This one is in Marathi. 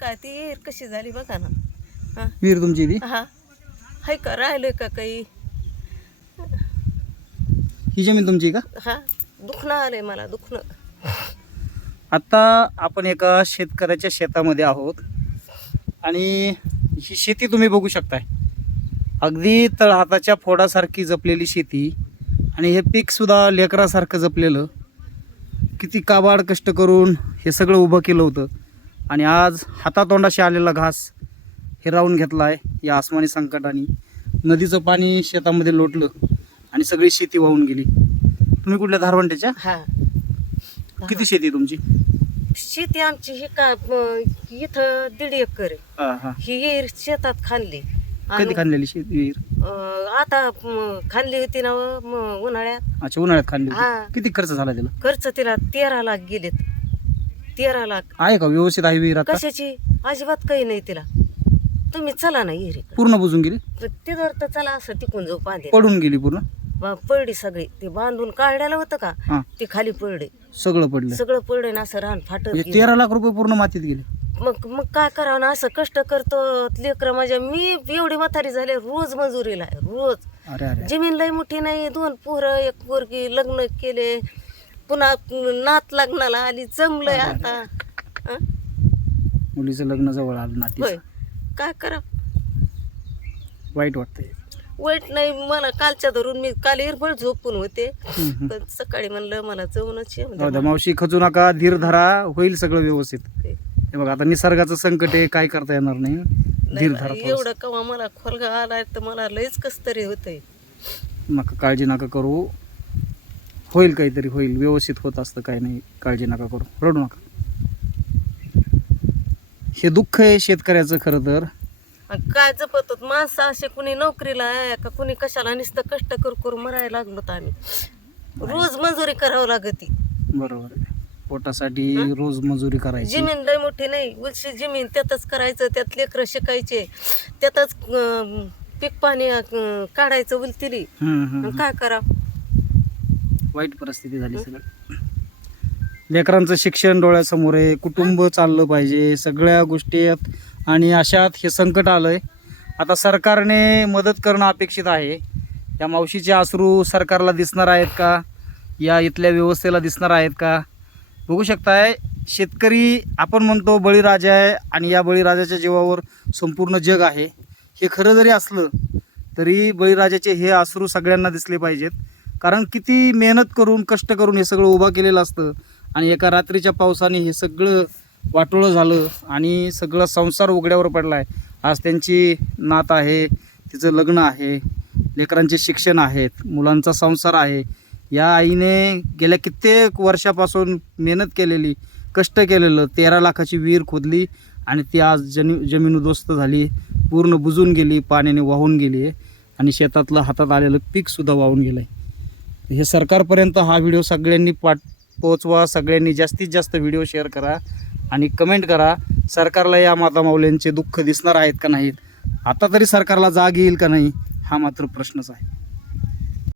काय ती येर कशी झाली बघा ना. हा. विहीर तुमची ती? हा. हाय का राहिलं का काही? ही जमीन तुमची का? हा. दुखणं आलंय मला दुखणं. आता आपण एका शेतकऱ्याच्या शेतामध्ये आहोत. आणि ही शेती तुम्ही बघू शकताय. अगदी तळहाताच्या फोडासारखी जपलेली शेती आणि हे पीकसुद्धा लेकरासारखं जपलेलं. किती काबाड कष्ट करून हे सगळं उभं केलं होतं. आणि आज हातातोंडाशी आलेला घास हे राहून घेतला आहे या आसमानी संकटाने. नदीचं पाणी शेतामध्ये लोटलं आणि सगळी शेती वाहून गेली. तुम्ही कुठल्या धारवंट्याच्या? हा. किती शेती आहे तुमची? शेती आमची ही का इथं दीड एकर आहे. हा हा. ही येर शेतात खाल्ली कधी खाल्लेली शेती विहीर? आता म, खाल्ली होती ना व, म, उन्हाळ्यात. अच्छा उन्हाळ्यात खाल्ली हा. किती खर्च झाला त्याला? खर्च तिला तेरा लाख गेलेत. तेरा लाख. आहे का व्यवस्थित आहे विहीर आता? कशाची? अजिबात काही नाही तिला. तुम्ही चला ना येरी पूर्ण बुजून गेली? तिथवर तर चला असं टिकून जाऊ पांदे पडून गेली पूर्ण? पडली सगळी. ते बांधून काढलेलं होतं का? हा. ते खाली पडले. सगळं पडलं. सगळं पडलं ना असं रान फाटत म्हणजे गेलं. तेरा लाख रुपये पूर्ण मातीत गेले. मग मग काय करावं ना असं कष्ट करतो लेकर माझ्या. मी एवढी म्हातारी झाले रोज मजुरीला आहे रोज. अरे अरे. जमीन लय मोठी नाही दोन पोरं एक पोरगी लग्न केले पुन्हा नात लग्नाला आली जमलंय आता. हं? मुलीचं लग्न जवळ आलं होय. नाती काय करा वाईट वाटतंय. वाईट नाही मला कालच्या धरून मी काल इरबळ झोपून होते. हम्म, हम्म. पण सकाळी म्हणलं मला जाऊनच जाऊ द्या. मावशी खचू नका धीर धरा होईल सगळं व्यवस्थित. हे बघा आता निसर्गाचं संकट आहे काय करता येणार नाही. धीर धरा एवढं. कवा मला खोलगा आलाय तर मला लयच कस तरी होतंय. नका काळजी नका करू. होईल काहीतरी होईल. व्यवस्थित होत असतं काही नाही. काळजी नका करू. रडू नका. हे दुःख आहे शेतकऱ्याचं खरं तर. काय जपत होत माणसं असे कुणी नोकरीला आहे का? कुणी कशाला? नुसतं कष्ट करू करू मरायला लागलो आम्ही. रोज मजुरी करावं लागती बरोबर पोटासाठी रोज मजुरी करायची. जमीन लय मोठी नाही. उलशी जमीन त्यातच करायचं त्यात लेकरं शिकायचे. त्यातच पीक पाणी काढायचं उलतिली काय करा वाईट परिस्थिती झाली सगळं. लेकरांचं शिक्षण डोळ्यासमोर आहे कुटुंब चाललं पाहिजे सगळ्या गोष्टी आहेत आणि अशात हे संकट आलंय. आता सरकारने मदत करणं अपेक्षित आहे. या मावशीचे अश्रू सरकारला दिसणार आहेत का? या इथल्या व्यवस्थेला दिसणार आहेत का? बघू शकताय शेतकरी आपण म्हणतो बळीराजा आहे आणि या बळीराजाच्या जीवावर संपूर्ण जग आहे. हे खरं जरी असलं तरी बळीराजाचे हे अश्रू सगळ्यांना दिसले पाहिजेत. कारण किती मेहनत करून कष्ट करून हे सगळं उभं केलेलं असतं. आणि एका रात्रीच्या पावसाने हे सगळं वाटोळं झालं आणि सगळं संसार उघड्यावर पडला आहे आज त्यांची नात आहे तिचं लग्न आहे लेकरांचे शिक्षण आहेत मुलांचा संसार आहे. या आईने गेल्या कित्येक वर्षापासून मेहनत केलेली कष्ट केलेलं तेरा लाखाची विहीर खोदली आणि ती आज जनी जमीन उद्ध्वस्त झाली पूर्ण बुजून गेली पाण्याने वाहून गेली आहे आणि शेतातलं हातात आलेलं पीकसुद्धा वाहून गेलं आहे हे सरकारपर्यंत हा व्हिडिओ सगळ्यांनी पाठ पोचवा सगळ्यांनी जास्तीत जास्त व्हिडिओ शेअर करा आणि कमेंट करा सरकारला या माता माऊल्यांचे दुःख दिसणार आहेत का नाहीत? आता तरी सरकारला जाग येईल का नाही? हा मात्र प्रश्नच आहे.